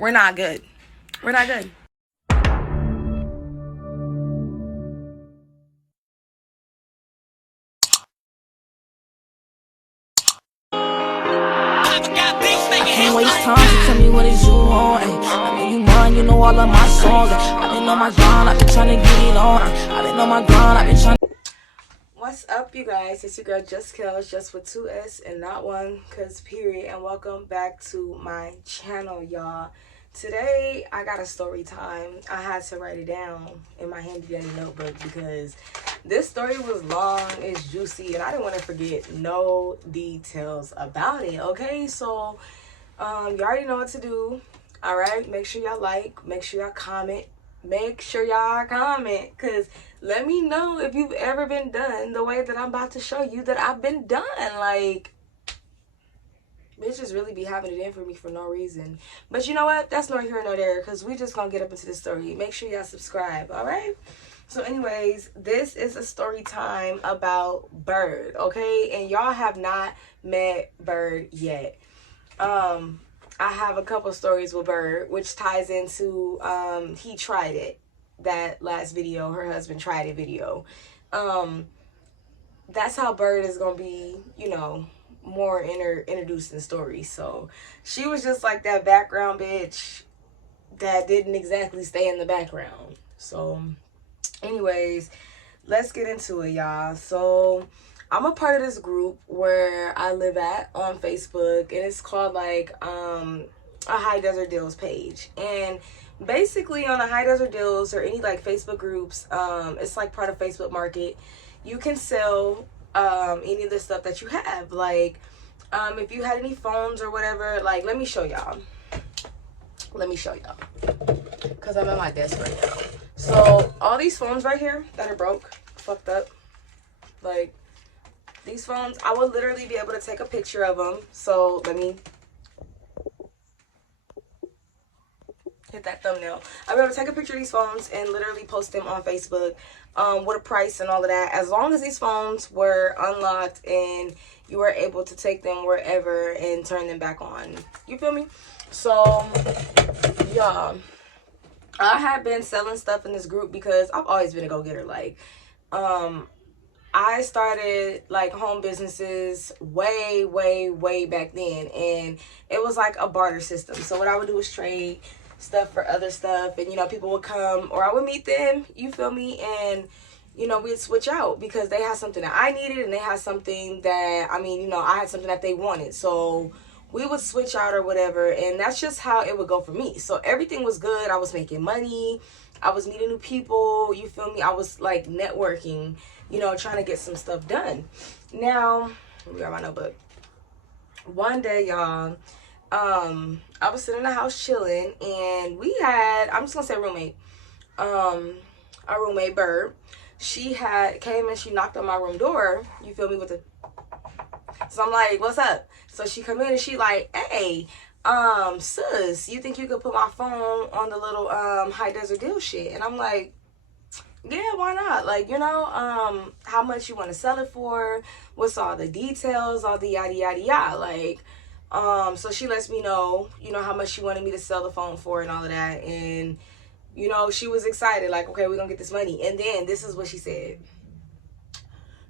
We're not good. We're not good. Can't waste time to tell me what is you want. I know you mine, you know all of my songs. I've been on my grind, I've been trying to get it on. I've been on my grind, I've been trying. What's up, you guys? It's your girl Just Kells, just with 2 S and not 1, cause period. And welcome back to my channel, y'all. Today I got a story time. I had to write it down in my handy dandy notebook because this story was long, it's juicy, and I didn't want to forget no details about it. Okay, so you already know what to do. All right, make sure y'all like, make sure y'all comment, because let me know if you've ever been done the way that I'm about to show you that I've been done. Like, bitches really be having it in for me for no reason. But you know what? That's nor here nor there, because we just gonna get up into the story. Make sure y'all subscribe, all right? So anyways, this is a story time about Bird, okay? And y'all have not met Bird yet. I have a couple stories with Bird, which ties into he tried it. That last video, her husband tried it video. That's how Bird is gonna be, you know, more introduced in the story. So she was just like that background bitch that didn't exactly stay in the background. So anyways, let's get into it, y'all. So I'm a part of this group where I live at on Facebook, and it's called like a High Desert Deals page. And basically on the High Desert Deals or any like Facebook groups, it's like part of Facebook Market. You can sell any of the stuff that you have. Like if you had any phones or whatever, like let me show y'all because I'm at my desk right now. So all these phones right here that are broke, fucked up, like these phones, I would literally be able to take a picture of them. So let me hit that thumbnail. I'll be able to take a picture of these phones and literally post them on Facebook with a price and all of that, as long as these phones were unlocked and you were able to take them wherever and turn them back on. You feel me? So yeah, I have been selling stuff in this group because I've always been a go-getter. Like I started like home businesses way back then, and it was like a barter system. So what I would do was trade stuff for other stuff, and you know, people would come or I would meet them, you feel me, and you know, we'd switch out because they had something that I needed and they had something that, I mean, you know, I had something that they wanted. So we would switch out or whatever, and that's just how it would go for me. So everything was good. I was making money, I was meeting new people, you feel me, I was like networking, you know, trying to get some stuff done. Now, let me grab my notebook. One day, y'all, I was sitting in the house chilling, and we had, I'm just gonna say roommate, our roommate Bird. She had came and she knocked on my room door, you feel me, with the, so I'm like, what's up? So she come in and she like, hey, sis, you think you could put my phone on the little High Desert Deal shit? And I'm like, yeah, why not? Like, you know, how much you want to sell it for, what's all the details, all the yada yada yada. Like, so she lets me know, you know, how much she wanted me to sell the phone for and all of that. And you know, she was excited, like, okay, we're gonna get this money. And then this is what she said.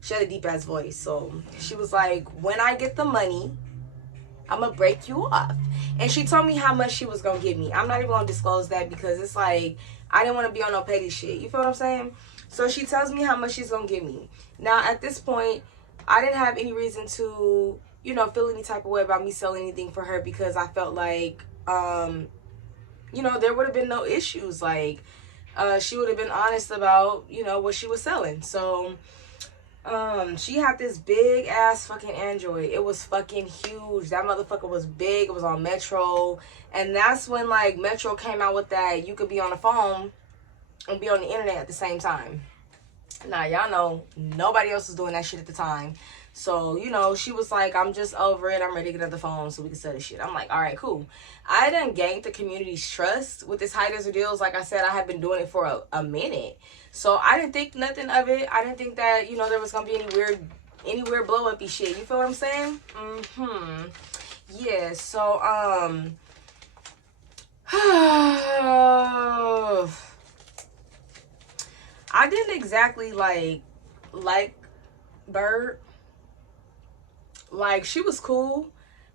She had a deep ass voice. So she was like, when I get the money, I'm gonna break you off. And she told me how much she was gonna give me. I'm not even gonna disclose that because it's like, I didn't want to be on no petty shit. You feel what I'm saying? So she tells me how much she's gonna give me. Now at this point, I didn't have any reason to, you know, feel any type of way about me selling anything for her, because I felt like you know, there would have been no issues. Like she would have been honest about, you know, what she was selling. So she had this big ass fucking Android. It was fucking huge. That motherfucker was big. It was on Metro. And that's when like Metro came out with that you could be on the phone and be on the internet at the same time. Now y'all know nobody else was doing that shit at the time. So, you know, she was like, I'm just over it. I'm ready to get another phone so we can sell this shit. I'm like, all right, cool. I done gained the community's trust with this High Desert Deals. Like I said, I have been doing it for a minute. So I didn't think nothing of it. I didn't think that, you know, there was going to be any weird blow-up-y shit. You feel what I'm saying? Yeah, so, I didn't exactly like Bird. Like, she was cool,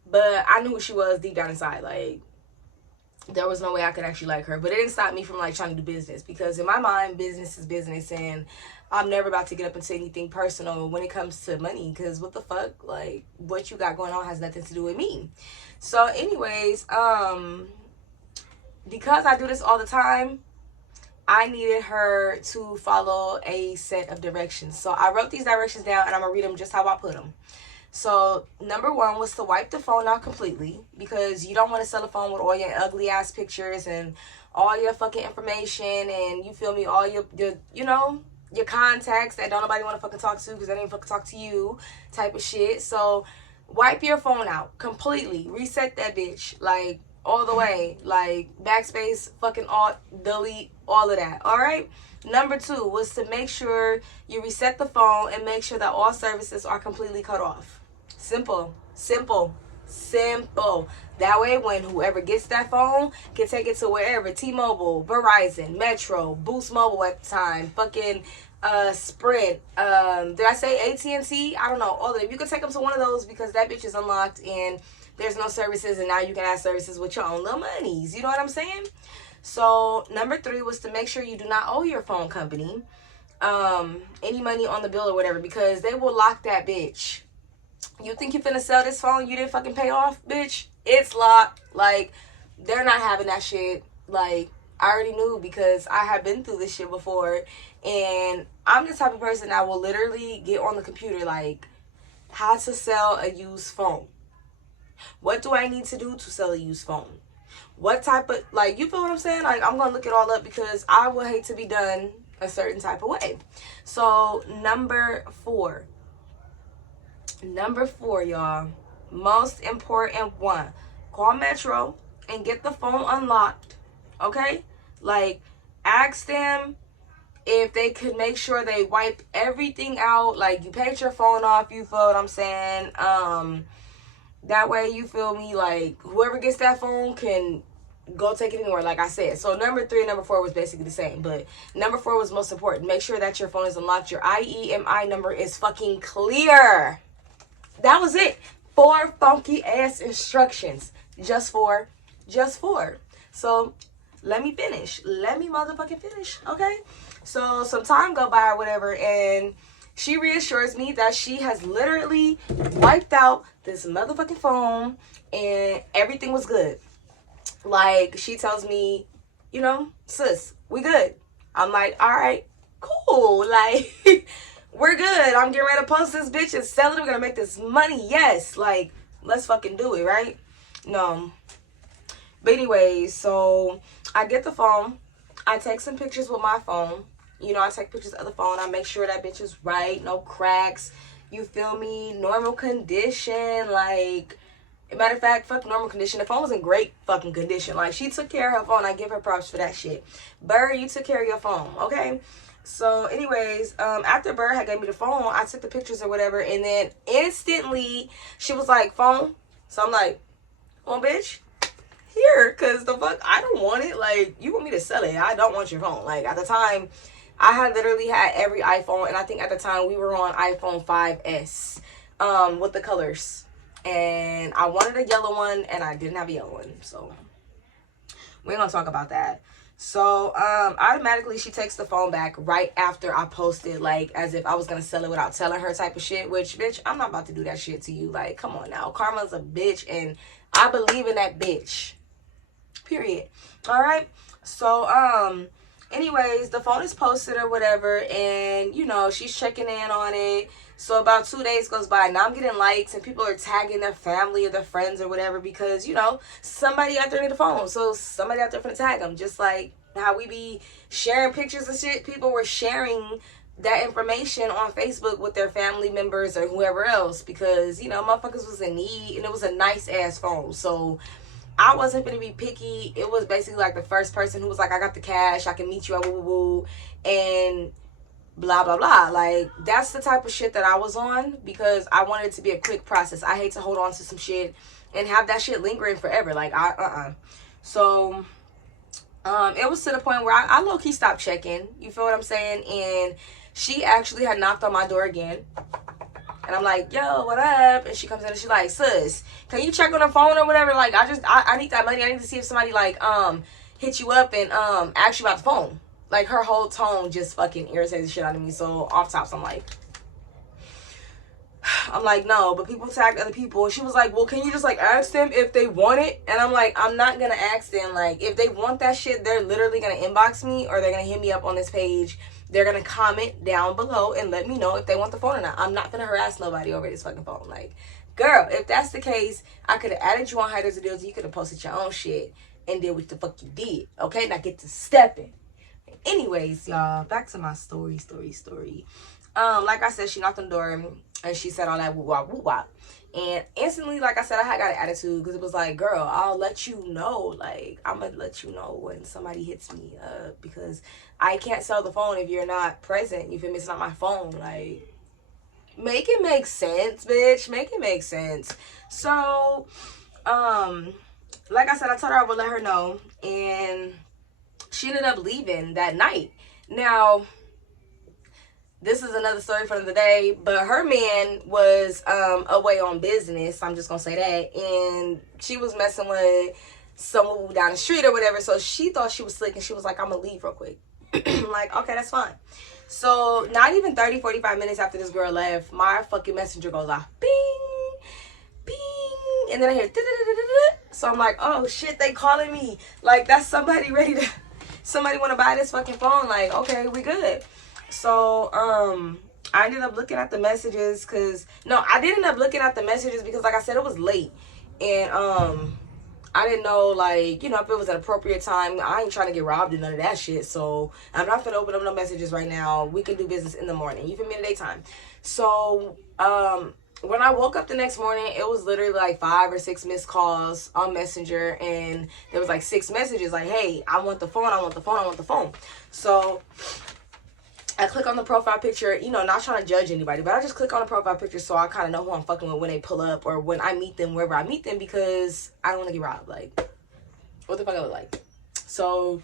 but I knew who she was deep down inside. Like, there was no way I could actually like her. But it didn't stop me from, like, trying to do business. Because in my mind, business is business. And I'm never about to get up and say anything personal when it comes to money. Because what the fuck? Like, what you got going on has nothing to do with me. So, anyways, because I do this all the time, I needed her to follow a set of directions. So, I wrote these directions down, and I'm going to read them just how I put them. So, number one was to wipe the phone out completely, because you don't want to sell a phone with all your ugly ass pictures and all your fucking information and, you feel me, all your you know, your contacts that don't nobody want to fucking talk to because they didn't fucking talk to you type of shit. So, wipe your phone out completely. Reset that bitch, like, all the way. Like, backspace, fucking alt, delete, all of that, all right? Number two was to make sure you reset the phone and make sure that all services are completely cut off. Simple, simple, simple. That way, when whoever gets that phone can take it to wherever. T-Mobile, Verizon, Metro, Boost Mobile at the time, fucking Sprint. Did I say AT&T? I don't know. All of them. You can take them to one of those because that bitch is unlocked and there's no services, and now you can have services with your own little monies. You know what I'm saying? So, number three was to make sure you do not owe your phone company any money on the bill or whatever, because they will lock that bitch. You think you finna sell this phone you didn't fucking pay off, bitch? It's locked. Like, they're not having that shit. Like, I already knew because I have been through this shit before. And I'm the type of person that will literally get on the computer, like, how to sell a used phone. What do I need to do to sell a used phone? What type of, like, you feel what I'm saying? Like, I'm going to look it all up because I would hate to be done a certain type of way. So, number four, y'all, most important one, call Metro and get the phone unlocked, okay? Like, ask them if they could make sure they wipe everything out. Like, you paid your phone off, you feel what I'm saying? That way, you feel me, like, whoever gets that phone can go take it anywhere, like I said. So, number three and number four was basically the same. But number four was most important. Make sure that your phone is unlocked. Your IEMI number is fucking clear. That was it. 4 funky-ass instructions. Just for. So, let me finish. Let me motherfucking finish, okay? So, some time go by or whatever, and she reassures me that she has literally wiped out this motherfucking phone and everything was good. Like, she tells me, you know, sis, we good. I'm like, all right, cool. Like, we're good. I'm getting ready to post this bitch and sell it. We're going to make this money. Yes. Like, let's fucking do it, right? No. But anyways, so I get the phone. I take some pictures with my phone. You know, I take pictures of the phone. I make sure that bitch is right. No cracks. You feel me? Normal condition. Like, matter of fact, fuck normal condition. The phone was in great fucking condition. Like, she took care of her phone. I give her props for that shit. Burr, you took care of your phone, okay? So, anyways, after Burr had gave me the phone, I took the pictures or whatever, and then instantly, she was like, phone? So, I'm like, well, bitch, here, because the fuck, I don't want it. Like, you want me to sell it. I don't want your phone. Like, at the time, I had literally had every iPhone, and I think at the time we were on iPhone 5S with the colors. And I wanted a yellow one, and I didn't have a yellow one. So, we ain't gonna talk about that. So, automatically, she takes the phone back right after I posted, like, as if I was gonna sell it without telling her type of shit. Which, bitch, I'm not about to do that shit to you. Like, come on now. Karma's a bitch, and I believe in that bitch. Period. Alright? So, anyways, the phone is posted or whatever, and, you know, she's checking in on it. So about 2 days goes by. Now I'm getting likes, and people are tagging their family or their friends or whatever because, you know, somebody out there need a phone. So somebody out there finna tag them. Just like how we be sharing pictures and shit. People were sharing that information on Facebook with their family members or whoever else because, you know, motherfuckers was in need, and it was a nice-ass phone. So I wasn't going to be picky. It was basically like the first person who was like, I got the cash. I can meet you at woo-woo-woo. And blah, blah, blah. Like, that's the type of shit that I was on because I wanted it to be a quick process. I hate to hold on to some shit and have that shit lingering forever. Like, So, It was to the point where I low-key stopped checking. You feel what I'm saying? And she actually had knocked on my door again. And I'm like, yo, what up? And she comes in and she's like, sis, can you check on the phone or whatever? Like, I need that money. I need to see if somebody, like, hit you up and, ask you about the phone. Like, her whole tone just fucking irritated the shit out of me. So, off tops, I'm like, no, but people tagged other people. And she was like, well, can you just, like, ask them if they want it? And I'm like, I'm not going to ask them. Like, if they want that shit, they're literally going to inbox me or they're going to hit me up on this page. They're going to comment down below and let me know if they want the phone or not. I'm not going to harass nobody over this fucking phone. Like, girl, if that's the case, I could have added you on Haters and Deals. You could have posted your own shit and did what the fuck you did. Okay? Now get to stepping. Anyways, y'all, back to my story. Like I said, she knocked on the door and she said all that woo-wop, woo-wop. And instantly, like I said, I had got an attitude because it was like, girl, I'll let you know. Like, I'm going to let you know when somebody hits me up because I can't sell the phone if you're not present. You feel me? It's not my phone. Like, make it make sense, bitch. Make it make sense. So, like I said, I told her I would let her know. And she ended up leaving that night. Now, this is another story for the day, but her man was away on business. I'm just gonna say that, and she was messing with someone down the street or whatever. So she thought she was slick, and she was like, "I'm gonna leave real quick." I'm like, okay, that's fine. So not even 30-45 minutes after this girl left, my fucking messenger goes off, bing, bing, and then I hear da-da-da-da-da. So I'm like, oh shit, they calling me. Like, that's somebody ready to, somebody want to buy this fucking phone. Like, okay, we good. So, I ended up looking at the messages I didn't end up looking at the messages because, like I said, it was late. And, I didn't know, like, you know, if it was an appropriate time. I ain't trying to get robbed and none of that shit. So, I'm not gonna open up no messages right now. We can do business in the morning. You feel me? In the daytime. So, when I woke up the next morning, it was literally like 5 or 6 missed calls on Messenger. And there was like 6 messages like, hey, I want the phone. I want the phone. I want the phone. So I click on the profile picture, you know, not trying to judge anybody, but I just click on the profile picture so I kind of know who I'm fucking with when they pull up or when I meet them, wherever I meet them, because I don't want to get robbed. Like, what the fuck I look like? So,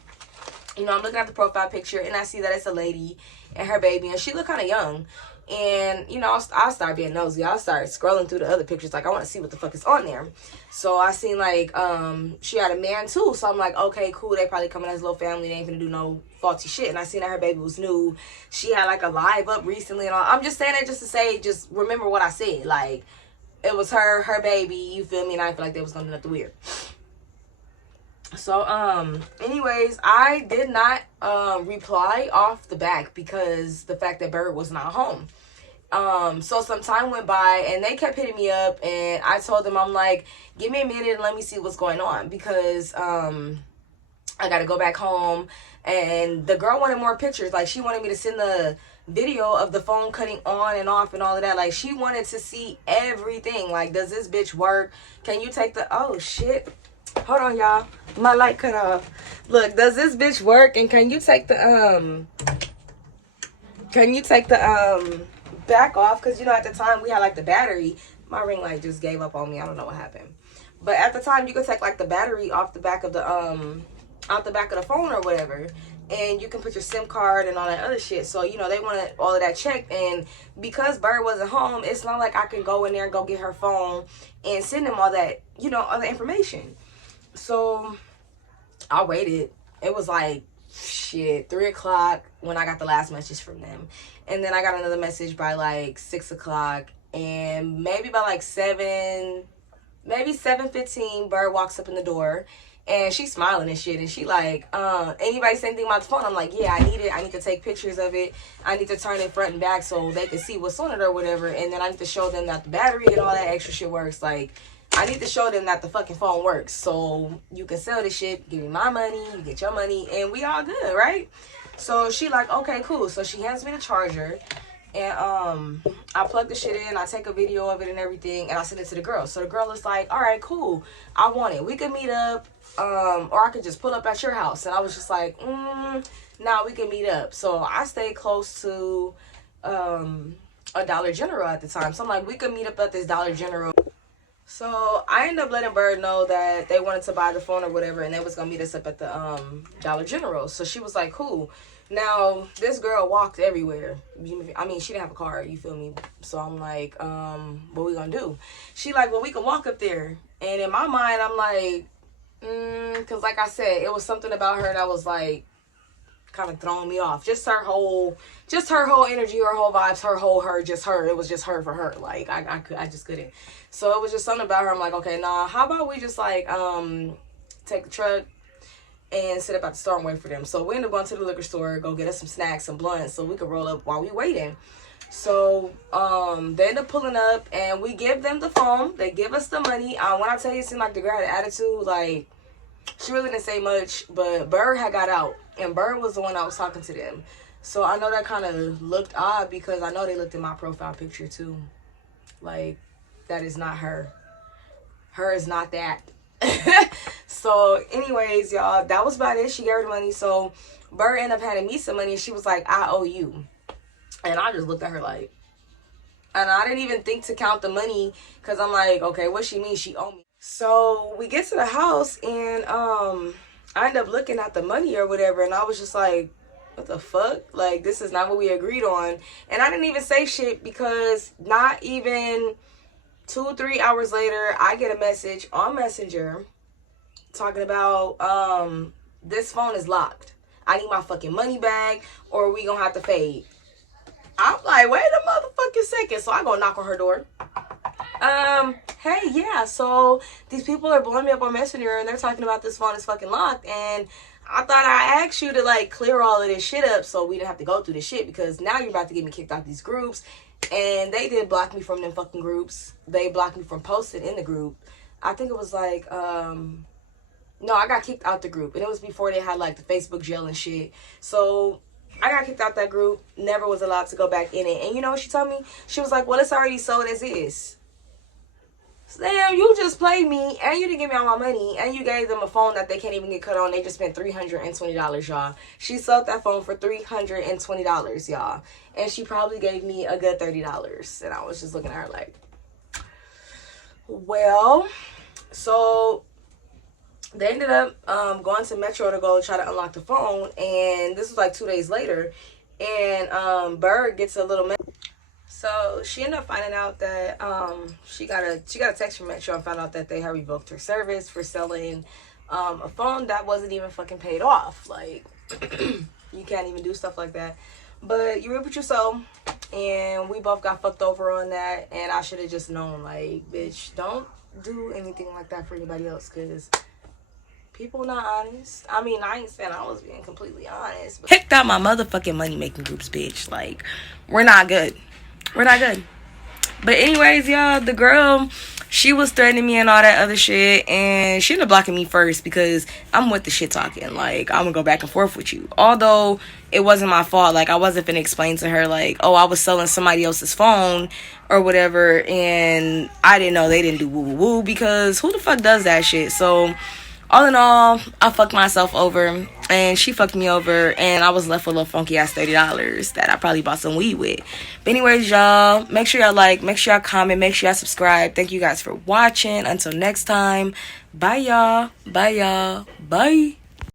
you know, I'm looking at the profile picture and I see that it's a lady and her baby, and she look kind of young. And, you know, I'll start being nosy. I'll start scrolling through the other pictures. Like, I want to see what the fuck is on there. So I seen, like, she had a man, too. So I'm like, okay, cool. They probably coming as a little family. They ain't gonna do no faulty shit. And I seen that her baby was new. She had, like, a live up recently and all. I'm just saying that just to say, just remember what I said. Like, it was her baby. You feel me? And I feel like they was gonna do nothing weird. So, anyways, I did not, reply off the back because the fact that Bird was not home. So some time went by and they kept hitting me up and I told them, I'm like, give me a minute and let me see what's going on because, I gotta go back home. And the girl wanted more pictures. Like, she wanted me to send the video of the phone cutting on and off and all of that. Like, she wanted to see everything. Like, does this bitch work? Can you take the, oh shit. Hold on, y'all. My light cut off. Look, does this bitch work? And can you take the back off? Because, you know, at the time we had, like, the battery. My ring light just gave up on me. I don't know what happened. But at the time, you could take, like, the battery off the back of the, out the back of the phone or whatever. And you can put your SIM card and all that other shit. So, you know, they wanted all of that checked. And because Bird wasn't home, it's not like I can go in there and go get her phone and send them all that, you know, all the information. So I waited. It was like, shit, 3 o'clock when I got the last message from them. And then I got another message by like 6 o'clock. And maybe by like 7:15, Bird walks up in the door. And she's smiling and shit. And she like, anybody say anything about the phone? I'm like, yeah, I need it. I need to take pictures of it. I need to turn it front and back so they can see what's on it or whatever. And then I need to show them that the battery and all that extra shit works. Like, I need to show them that the fucking phone works. So you can sell this shit, give me my money, you get your money, and we all good, right? So she like, okay, cool. So she hands me the charger. And I plug the shit in, I take a video of it and everything, and I send it to the girl. So the girl is like, all right, cool, I want it. We can meet up, or I could just pull up at your house. And I was just like, nah, we can meet up. So I stayed close to a Dollar General at the time. So I'm like, we could meet up at this Dollar General. So I ended up letting Bird know that they wanted to buy the phone or whatever, and they was gonna meet us up at the Dollar General. So she was like, cool. Now this girl walked everywhere. I mean, she didn't have a car, you feel me? So I'm like, what we gonna do? She like, well, we can walk up there. And in my mind, I'm like, because like I said, it was something about her that was like kind of throwing me off. Just her whole energy, her whole vibes, just her. It was just her for her. Like I just couldn't. So it was just something about her. I'm like, okay, nah, how about we just like take the truck and sit up at the store and wait for them. So we ended up going to the liquor store, go get us some snacks, some blunts, so we could roll up while we waiting. So they end up pulling up and we give them the phone. They give us the money. When I tell you, it seemed like the girl had an attitude. Like, she really didn't say much, but Bird had got out, and Bird was the one that was talking to them. So I know that kind of looked odd because I know they looked at my profile picture too. Like, that is not her. Her is not that. So anyways, y'all, that was about it. She gave her the money. So Bird ended up handing me some money, and she was like, I owe you. And I just looked at her like, and I didn't even think to count the money because I'm like, okay, what she means? She owe me. So we get to the house, and I end up looking at the money or whatever, and I was just like, what the fuck? Like, this is not what we agreed on. And I didn't even say shit because not even 2-3 hours later, I get a message on Messenger talking about this phone is locked. I need my fucking money back or we gonna have to fade. I'm like, wait a motherfucking second. So I go knock on her door. Hey, yeah, so these people are blowing me up on Messenger and they're talking about this phone is fucking locked, and I thought I asked you to like clear all of this shit up so we didn't have to go through this shit, because now you're about to get me kicked out these groups. And they did block me from them fucking groups. They blocked me from posting in the group. I think it was like, no, I got kicked out the group, and it was before they had like the Facebook jail and shit. So I got kicked out that group, never was allowed to go back in it. And you know what she told me? She was like, well, it's already sold as is. Damn, you just played me, and you didn't give me all my money, and you gave them a phone that they can't even get cut on. They just spent $320, y'all. She sold that phone for $320, y'all. And she probably gave me a good $30. And I was just looking at her like, well, so they ended up going to Metro to go try to unlock the phone, and this was like 2 days later, and Bird gets a little message. So she ended up finding out that she got a text from Metro and found out that they had revoked her service for selling a phone that wasn't even fucking paid off. Like, you can't even do stuff like that. But you reap what you sow, and we both got fucked over on that, and I should have just known, like, bitch, don't do anything like that for anybody else, because people not honest. I mean, I ain't saying I was being completely honest, but kicked out my motherfucking money-making groups, bitch. Like, we're not good. We're not good. But anyways, y'all, the girl, she was threatening me and all that other shit, and she ended up blocking me first because I'm with the shit talking. Like, I'm gonna go back and forth with you. Although it wasn't my fault. Like, I wasn't finna explain to her, like, oh, I was selling somebody else's phone or whatever, and I didn't know they didn't do woo-woo-woo, because who the fuck does that shit? So all in all, I fucked myself over, and she fucked me over, and I was left with a little funky ass $30 that I probably bought some weed with. But anyways, y'all, make sure y'all like, make sure y'all comment, make sure y'all subscribe. Thank you guys for watching. Until next time, bye y'all, bye y'all, bye.